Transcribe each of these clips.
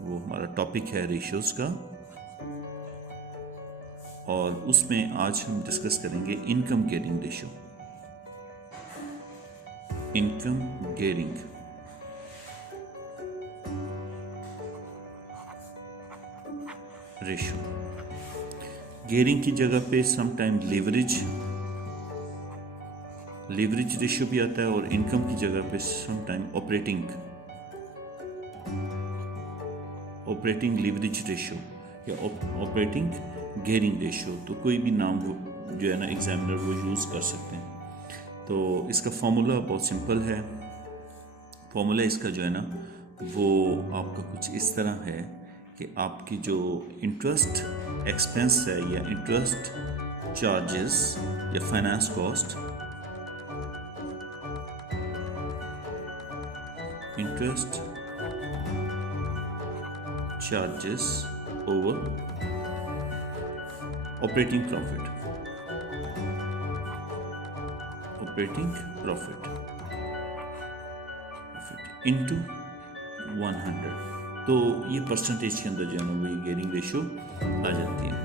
वो हमारा टॉपिक है रेशियोज का, और उसमें आज हम डिस्कस करेंगे income gearing ratio. Income gearing ratio, gearing की जगह पे समटाइम लिवरेज रेशियो भी आता है, और इनकम की जगह पे समटाइम ऑपरेटिंग लिवरेज रेशियो या ऑपरेटिंग गेयरिंग रेशियो, तो कोई भी नाम जो है ना एग्जामिनर वो यूज़ कर सकते हैं। तो इसका फॉर्मूला बहुत सिंपल है। फॉर्मूला इसका जो है ना वो आपका कुछ इस तरह है कि आपकी जो इंटरेस्ट एक्सपेंस है या इंटरेस्ट चार्जेस या finance cost, interest charges over operating profit into 100, तो ये परसेंटेज के अंदर जो है ना वो ये गेयरिंग रेशियो आ जाती है।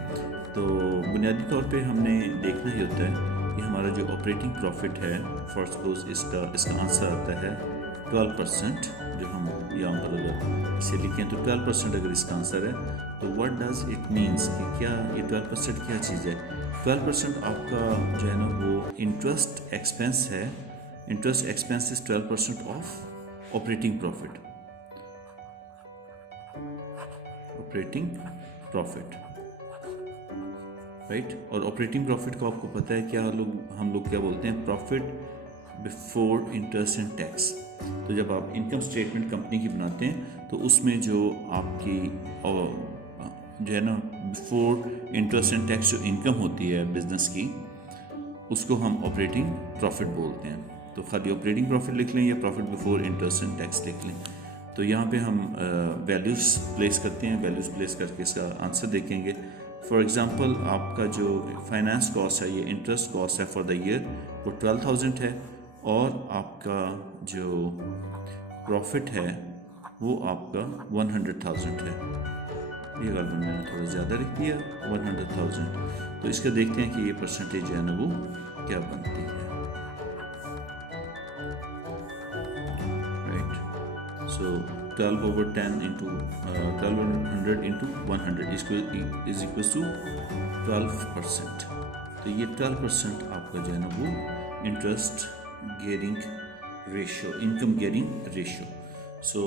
तो बुनियादी तौर पे हमने देखना ही होता है कि हमारा जो ऑपरेटिंग प्रॉफिट है, फॉर सपोज इसका आंसर आता है 12%, जो हम यहाँ पर अगर इसे लिखें तो 12% अगर इसका आंसर है, तो व्हाट डज इट मीन्स कि क्या ये 12% क्या चीज़ है। 12% आपका जो है ना वो इंटरेस्ट एक्सपेंस है। Interest expense is 12% of operating profit, right. और ऑपरेटिंग प्रॉफिट को आपको पता है क्या हम लोग क्या बोलते हैं, profit before interest and tax. तो जब आप इनकम स्टेटमेंट कंपनी की बनाते हैं तो उसमें जो आपकी जो है ना बिफोर इंटरेस्ट एंड टैक्स जो इनकम होती है बिजनेस की, उसको हम ऑपरेटिंग प्रॉफिट बोलते हैं। तो खाली ऑपरेटिंग प्रॉफिट लिख लें या profit before interest and tax लिख लें। तो यहाँ पे हम वैल्यूज़ प्लेस करते हैं, वैल्यूज़ प्लेस करके इसका आंसर देखेंगे। फॉर एग्ज़ाम्पल आपका जो फाइनेंस कॉस्ट है, ये इंटरेस्ट कॉस्ट है फॉर द ईयर, वो 12,000 है, और आपका जो प्रॉफिट है वो आपका 100,000 है। ये गलत मैंने थोड़ा ज़्यादा लिख दिया, 100,000। तो इसका देखते हैं कि ये परसेंटेज जो है ना वो क्या बनती है, right. So 12/10 into 1200 into 100 is equal to 12%। तो ये 12% आपका जो है ना वो interest gearing ratio, income gearing ratio. So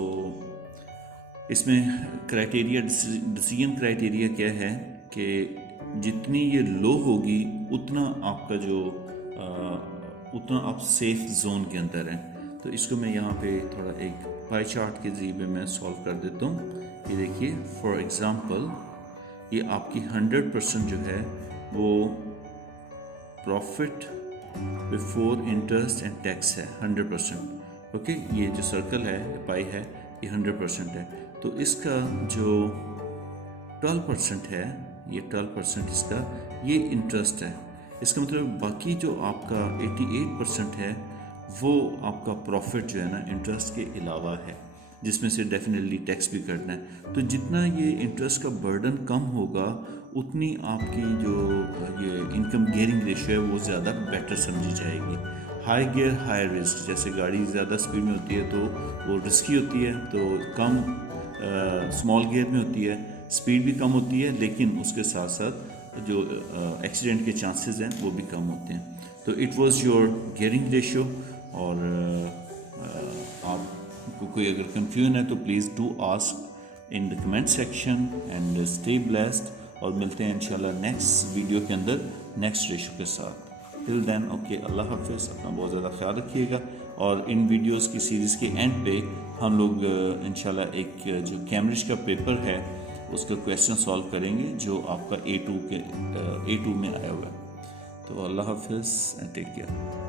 इसमें क्राइटेरिया, डिसीजन क्राइटेरिया क्या है कि जितनी ये लो होगी उतना आपका जो उतना आप सेफ जोन के अंदर हैं। तो इसको मैं यहाँ पे थोड़ा एक पाई चार्ट के ज़रिए मैं सॉल्व कर देता हूँ। ये देखिए, फॉर एग्ज़ाम्पल ये आपकी 100% जो है वो profit before interest and tax है, 100%। ओके, ये जो सर्कल है, पाई है, ये 100% है। तो इसका जो 12% है, ये 12% इसका ये इंटरेस्ट है। इसका मतलब बाकी जो आपका 88% है वो आपका प्रॉफिट जो है ना इंटरेस्ट के अलावा है, जिसमें से डेफिनेटली टैक्स भी करना है। तो जितना ये इंटरेस्ट का बर्डन कम होगा उतनी आपकी जो ये इनकम गेयरिंग रेशियो है वो ज़्यादा बेटर समझी जाएगी। हाई गियर हाई रिस्क, जैसे गाड़ी ज़्यादा स्पीड में होती है तो वो रिस्की होती है, तो कम स्मॉल गियर में होती है, स्पीड भी कम होती है, लेकिन उसके साथ साथ जो एक्सीडेंट के चांसेस हैं वो भी कम होते हैं। तो it was your gearing ratio. और आपको कोई अगर कंफ्यूजन है तो please do ask in the comment section and stay blessed, और मिलते हैं इंशाल्लाह नेक्स्ट वीडियो के अंदर नेक्स्ट रेशियो के साथ। टिल देन ओके, अल्लाह हाफिज़, अपना बहुत ज़्यादा ख्याल रखिएगा। और इन वीडियोस की सीरीज़ के एंड पे हम लोग इंशाल्लाह एक जो कैम्ब्रिज का पेपर है उसका क्वेश्चन सॉल्व करेंगे जो आपका A2 में आया हुआ है। तो अल्लाह हाफिज़ एंड टेक केयर।